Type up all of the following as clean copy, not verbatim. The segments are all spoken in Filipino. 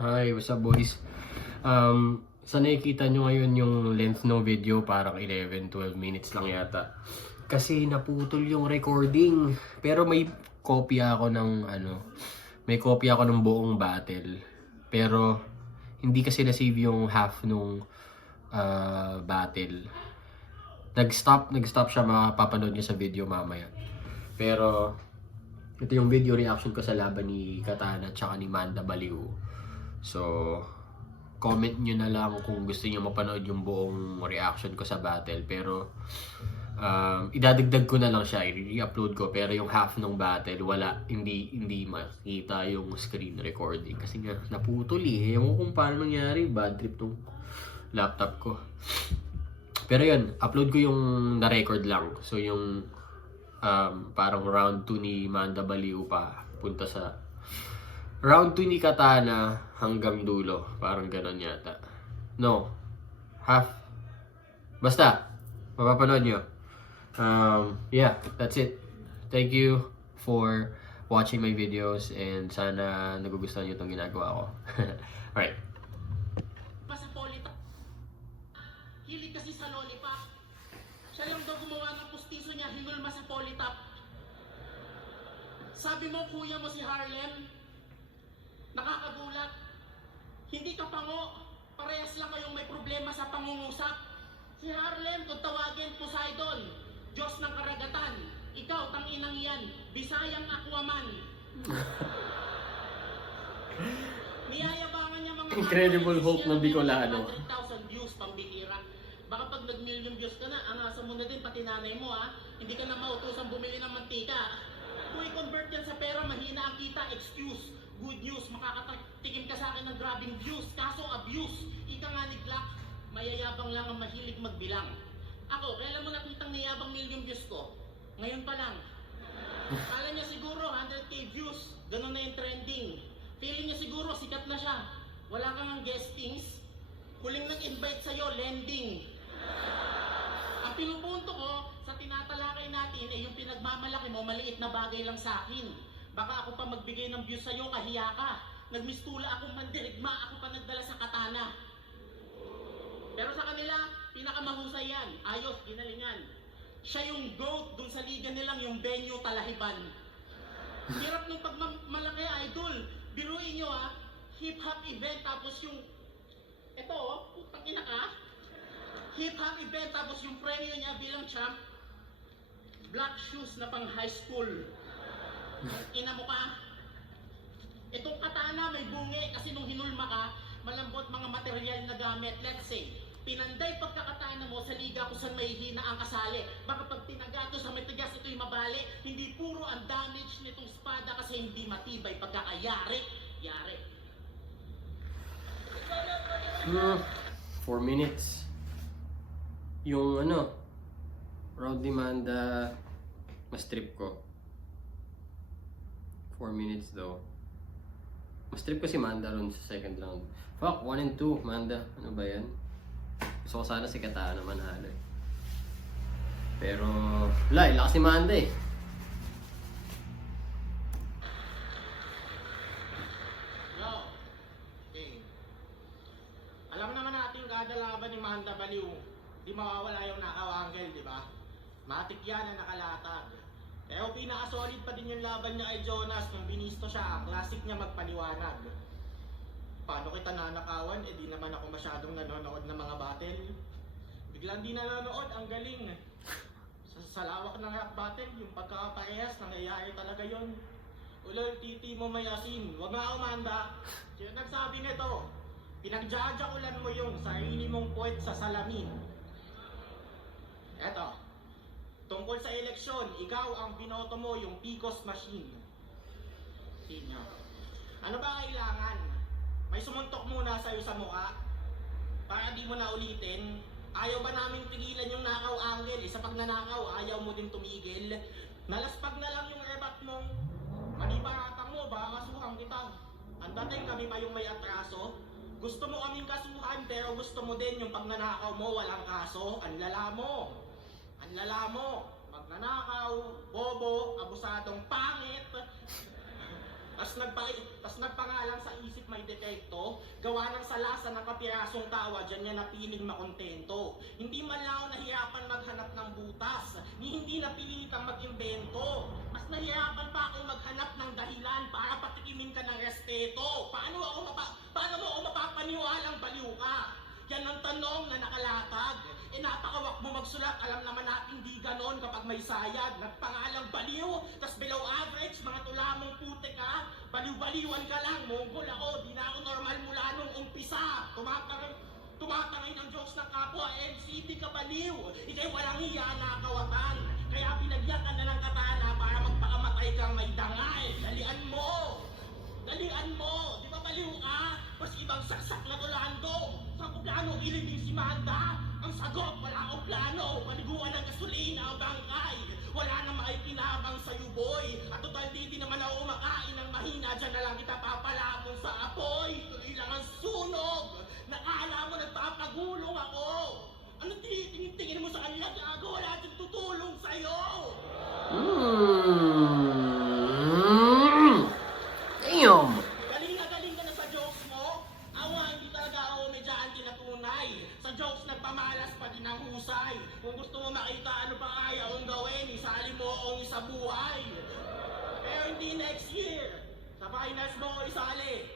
Hi, what's up boys? Sa nakikita nyo ngayon yung length ng video, parang 11-12 minutes lang yata. Kasi naputol yung recording. Pero may kopya ako ng buong battle. Pero hindi kasi na-save yung half nung battle. Nag-stop siya, mapapanood nyo sa video mamaya. Pero ito yung video reaction ko sa laban ni Katana at ni Manda Baliw. So, comment nyo na lang kung gusto nyo mapanood yung buong reaction ko sa battle. Pero, idadagdag ko na lang siya, i-upload ko. Pero yung half ng battle, hindi makita yung screen recording. Kasi nga, naputol eh. Ewan ko kung paano nangyari, bad trip tong laptop ko. Pero yun, upload ko yung na-record lang. So, yung parang round 2 ni Manda Baliw pa, punta sa round 2 ni Katana hanggang dulo. Parang ganon yata. No. Half. Basta. Mapapanood nyo. Yeah, that's it. Thank you for watching my videos and sana nagugustuhan nyo itong ginagawa ko. Alright. Hilig kasi sa lollipop. Siya lang daw gumawa ng pustiso niya, hinulma sa Polytop. Sabi mo, kuya mo si Harlem, nakakagulat. Hindi ka pango. Parehas lang kayong may problema sa pangungusap. Si Harlem, kung tawagin Poseidon, Diyos ng karagatan. Ikaw, tanginang yan, Bisayang Aquaman. Niyayabangan niya mga Incredible Hulk ng Bicolano. 100,000 views, pambihira. Baka pag nag-million views ka na, angasan mo na din pati nanay mo ha. Hindi ka na mautusang bumili ng mantika. Kung i-convert yan sa pera, mahina ang kita, excuse. Good news, makakatikim ka sa akin ng grabing views. Kaso abuse, ika nga ni Glock, mayayabang lang ang mahilig magbilang. Ako, kailan mo nakitang niyabang million views ko? Ngayon pa lang. Kala niya siguro 100k views, ganun na yung trending. Feeling niya siguro sikat na siya. Wala kang ang guestings. Huling nag-invite sa'yo, lending. Ang pinupunto ko sa tinatalakay natin ay yung pinagmamalaki mo, maliit na bagay lang sa akin. Baka ako pa magbigay ng views sa'yo, kahiya ka. Nagmistula akong mandirigma, ako pa nagdala sa Katana. Pero sa kanila, pinakamahusay yan. Ayos, ginalingan. Siya yung GOAT dun sa liga nilang yung venue Talahiban. Hirap nung pagmalaki, idol. Biruin nyo ha, hip-hop event tapos yung ito putang ina ka. Hip-hop event tapos yung premyo niya bilang champ, black shoes na pang high school. Ina mo ka. Itong Katana may bungi kasi nung hinulma ka, malambot mga material na gamit. Let's say, pinanday pagkakatana mo sa liga kung saan may hina ang kasali. Baka pag tinagato sa matigas ito'y mabali. Hindi puro ang damage nitong espada kasi hindi matibay pagkakayari. Yari. 4 minutes. Yung round ni Manda, mas trip ko. 4 minutes daw. Mas trip ko si Manda ron sa second round. Fuck, 1 and 2, Manda. Ano ba yan? Gusto ko sana si Katana manalo eh. Pero, wala, lakas ni Manda eh. Alam naman natin kada laban ni Manda Baliw, di mawawala yung nakawangkel, di ba? Matik yan na nakalatag. Pero pinaka-solid pa din yung laban niya kay Jonas nung binisto siya, classic niya magpaliwanag. Paano kita nanakawan? Eh di naman ako masyadong nanonood ng mga battle. Biglang di nanonood, ang galing. Sa lawak ng rap battle, yung pagkakaparehas, nangyayari talaga yon. Ulol, titi mo may asin, wag nga umanda. Sino nagsabi nito? Pinagjajakulan mo yung sarili mong puwet sa salamin. Eto, tungkol sa eleksyon, ikaw ang binoto mo yung PCOS machine. Sino? Ano ba kailangan? May sumuntok muna sa'yo sa mukha para di mo na ulitin. Ayaw ba namin pigilan yung nakaw angle? Sa pagnanakaw, ayaw mo din tumigil. Nalaspag na lang yung rebat mo. Manibaratang mo, baka kasuhan kita. Ang dating kami pa yung may atraso. Gusto mo kaming kasuhan pero gusto mo din yung pagnanakaw mo walang kaso. Ang lala mo. Ang lala mo. Magnanakaw, bobo, abusadong pangit. Tas nagpangalang sa isip may defekto. Gawa ng salasa ng kapirasong tawa, dyan niya napiling makontento. Hindi man lang ako nahirapan maghanap ng butas, ni hindi napilitang mag-imbento. Mas nahirapan pa akong maghanap ng dahilan para patikimin ka ng respeto. Paano mo ako mapapaniwalang baliw ka? Yan ang tanong na nakalatag. Napakawak mo magsulat, alam naman natin di ganon kapag may sayad. Nagpangalang baliw, tas below average, mga tula mong putik ka. Baliw-baliwan ka lang, monggol ako, di na ako normal mula nung umpisa. Tumatangay ng jokes ng kapwa, MC, di ka baliw. Ika'y walang hiya na kawatan. Kaya pinagyan ka na ng katana para magpakamatay kang may dangal. Dalian mo! Di ba baliw ka? Mas ibang saksak na tulando. Sa plano, ilibing si Manda. Ang sagot, wala akong plano. Paliguan ng gasolina ang bangkay. Wala nang maikinabang sa'yo, boy. At total di naman ako umakain ng mahina. Diyan na lang kita papalamon sa apoy. Tuloy lang ang sunog. Nakala mo nagpapagulong ako. Ano tingin mo sa kanila? Gago, wala dyan tutulong sa'yo. Damn! Galing ka na sa jokes mo. Awa, hindi talaga ako medyante na tunay. Sa jokes nagpamalas pa din ang husay. Kung gusto mo makita ano pa kaya kong gawin, isali mo akong isa buhay. Pero hindi next year. Sa finals mo ako isali.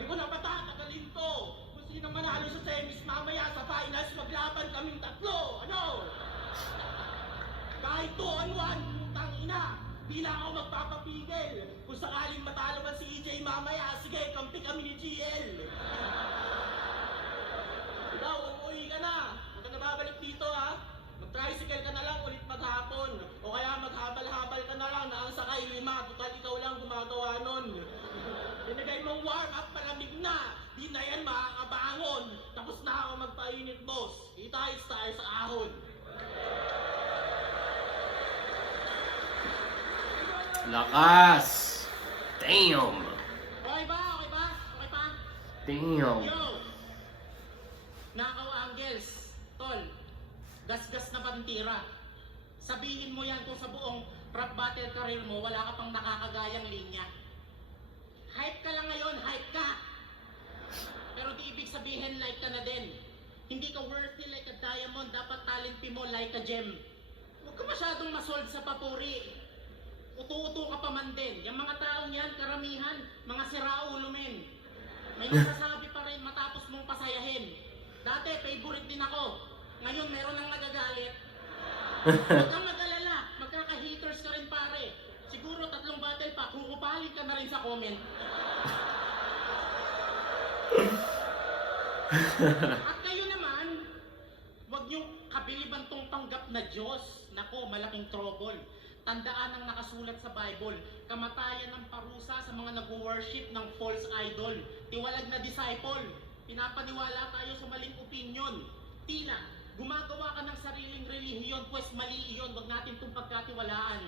Di ko na patatagalin to. Kung sino manalo sa semis mamaya sa finals, maglaban kaming tatlo. Ano? Kahit 2-on-1, putang ina. Di na ako magpapapigil. Kung sakaling matalo man si EJ mamaya, sige, kampi kami ni GL. Ikaw, umuwi ka na. Huwag ka na babalik dito, ha? Mag-tricycle ka na lang ulit maghapon. O kaya maghabal-habal ka na lang na ang sakay 5. Total ikaw lang gumagawa nun. Binigay mong warm-up, malamig na. Di na yan makakabangon. Tapos na ako magpainit, boss. Kita-hits tayo sa ahon. Lakas! Damn! Okay ba? Damn! Yo! Nakaw Angels, tol, gasgas na pantira. Sabihin mo yan kung sa buong rap battle career mo, wala ka pang nakakagayang linya. Hype ka lang ngayon, hype ka! Pero di ibig sabihin like ka na din. Hindi ka worthy like a diamond, dapat talent mo like a gem. Huwag ka masyadong masold sa papuri. Utu-utu ka pa man din. Yung mga taong yan, karamihan, mga siraulo men. May nasasabi pa rin matapos mong pasayahin. Dati, favorite din ako. Ngayon, meron nang nagagalit. Huwag kang mag-alala. Magkaka-haters ka rin pare. Siguro 3 battle pa, kukupalin ka na rin sa comment. At kayo naman, huwag niyong kabiliban tong panggap na Diyos. Nako, malaking trouble. Tandaan ang nakasulat sa Bible, kamatayan ng parusa sa mga nag-worship ng false idol. Tiwalag na disciple, pinapaniwala tayo sa maling opinion. Tila, gumagawa ka ng sariling relihiyon, pues mali iyon, wag natin itong pagkatiwalaan.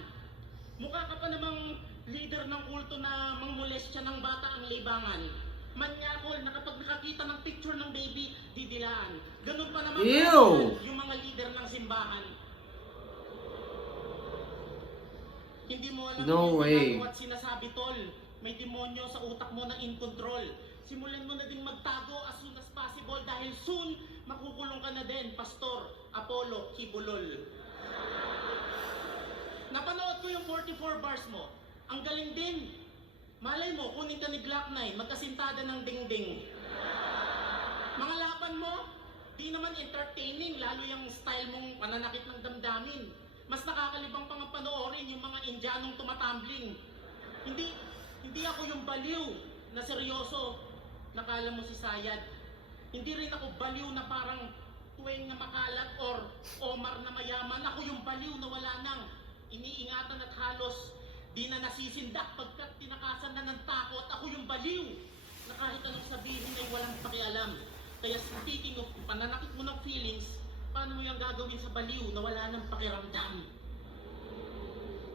Mukha ka pa namang leader ng kulto na mangmolestya ng bata ang libangan. Manyakol na kapag nakakita ng picture ng baby, didilaan. Ganun pa naman yung mga leader ng simbahan. Hindi mo alam No way. at sinasabi, tol. May demonyo sa utak mo na in control. Simulan mo na din magtago as soon as possible dahil soon makukulong ka na din, Pastor Apollo Kibulol. Napanood ko yung 44 bars mo. Ang galing din. Malay mo, kunin ka ni Glock 9, magkasintada ng dingding. Mga laban mo, di naman entertaining, lalo yung style mong pananakit ng damdamin. Mas nakakalibang pang panoorin yung mga Indianong tumatumbling. Hindi ako yung baliw na seryoso. Nakala mo si Sayad. Hindi rin ako baliw na parang tuwing na makalat or Omar na mayaman. Ako yung baliw na wala nang iniingatan at halos di na nasisindak pagkat tinakasan na ng takot. Ako yung baliw na kahit anong sabihin ay walang pakialam. Kaya speaking of pananakit mo ng feelings, paano mo yung gagawin sa baliw na wala nang pakiramdam?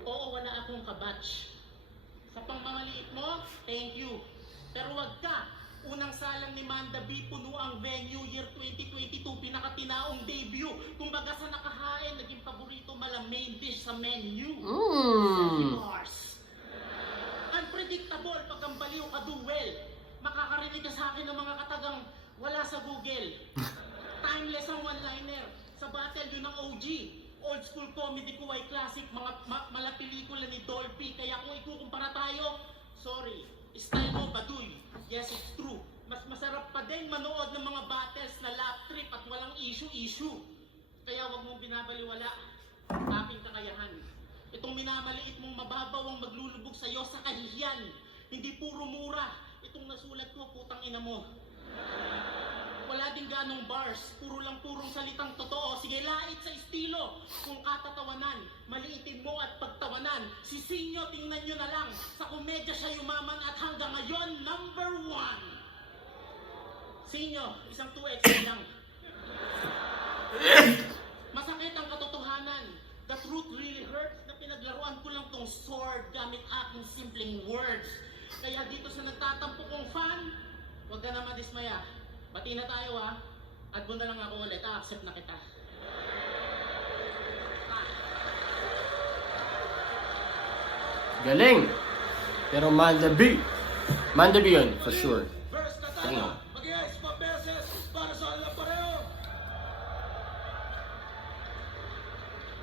Oo, wala akong kabatch. Sa pangmamaliit mo, thank you. Pero wag ka. Unang salang ni Manda B, puno ang venue, year 2022, pinakatinaong debut. Kumbaga sa nakahain, naging paborito mala main dish sa menu. Bars. Unpredictable pag ang baliw ka do well. Makakarinig ka sa akin akin ng mga katagang wala sa Google. Timeless ang one-liner. Sa battle yun ang OG. Old school comedy ko ay classic. Mala pelikula ni Dolphy. Kaya kung ikukumpara tayo, sorry. Style mo, baduy. Yes, it's true. Mas masarap pa din manood ng mga battles na laugh trip at walang issue-issue. Kaya wag mong binabaliwala ang aking kakayahan. Itong minamaliit mong mababaw ang maglulubog sa'yo sa kahihiyan. Hindi puro mura. Itong nasulat ko, putang ina mo. Wala din ganong bars. Puro lang purong salitang totoo. Sige, lait sa estilo. Kung katatawanan, maliitin mo at pagtawanan. Si Sinyo, tingnan nyo na lang. Sa komedya siya yumaman at hanggang ngayon, #1. Sinyo, isang 2x lang. Masakit ang katotohanan. The truth really hurts na pinaglaruan ko lang tong sword gamit aking simpleng words. Kaya dito sa nagtatampo kong fan, huwag ka na madismaya. Bati na tayo ha. Add mo na lang ako ulit. Accept na kita. Galing! Pero Manda B. Manda B yun, for sure. Verse Tingin mo. Katana, mag-iayos pa beses para sa alam pareho.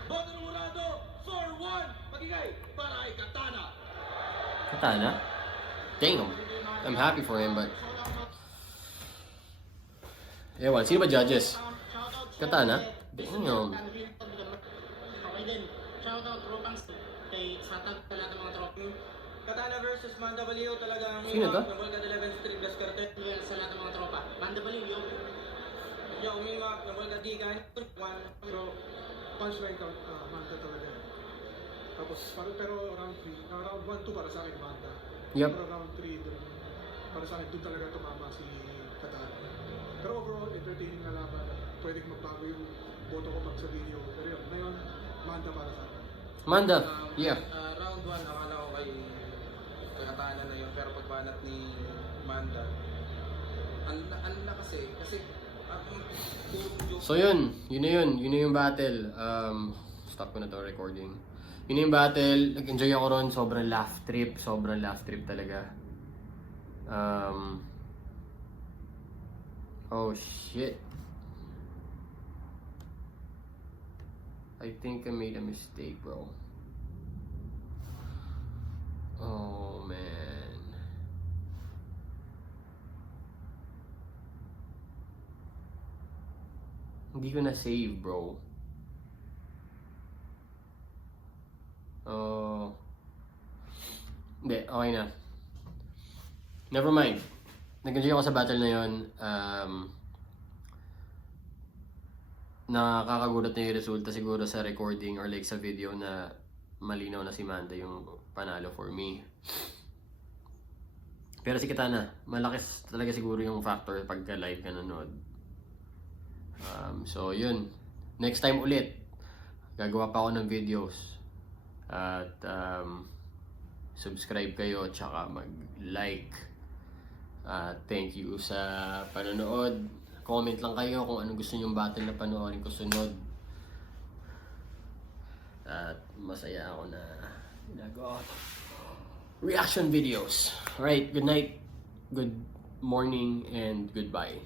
Bono ng Murado, 4-1, magigay para kay Katana. Katana? Damn. I'm happy for him, but... Ewan, sino ba judges? Katana? Damn. Okay din. Shoutout tropang kay Satag sa lahat ng mga tropa. Katana versus Manda Balio talagang Sino to? Nabulga 11 Street Gascarte. Sa lahat ng mga tropa. Banda Baliw yun. Yo, umimak, Nabulga Digan. 1. So, punchline count, Manta talaga. Tapos, pero round 3, round 1, 2 para sa akin, Manta. Yup. Pero round 3, dun, para sa akin, doon talaga tumama si Katana. Pero overall, entertaining na laban. Pwedeng magbago yung boto ko pag sa video. Pero yun, ngayon, Manta para sa akin. Manda, yeah. Round 1, akala ko kay Katana na yun. Pero pagbanat ni Manda, ano na kasi purong joke. So yun na yung battle. Stop ko na to recording. Yun na yung battle, nag-enjoy ako ron, sobrang laugh trip talaga. Oh shit. I think I made a mistake, bro. Oh man. Hindi ko na save, bro. Oh. Hindi, okay na. Never mind. Nag-enjoy ako sa battle na yun. Nakakagulat na yung resulta siguro sa recording or like sa video na malinaw na si Manda yung panalo for me. Pero si Katana, malakas talaga siguro yung factor pagka live ka nanood. So yun, next time ulit gagawa pa ako ng videos at subscribe kayo tsaka mag-like. Thank you sa panonood. Comment lang kayo kung anong gusto nyong battle na panoorin ko sunod. At masaya ako na ginagawa reaction videos. Alright, good night, good morning, and goodbye.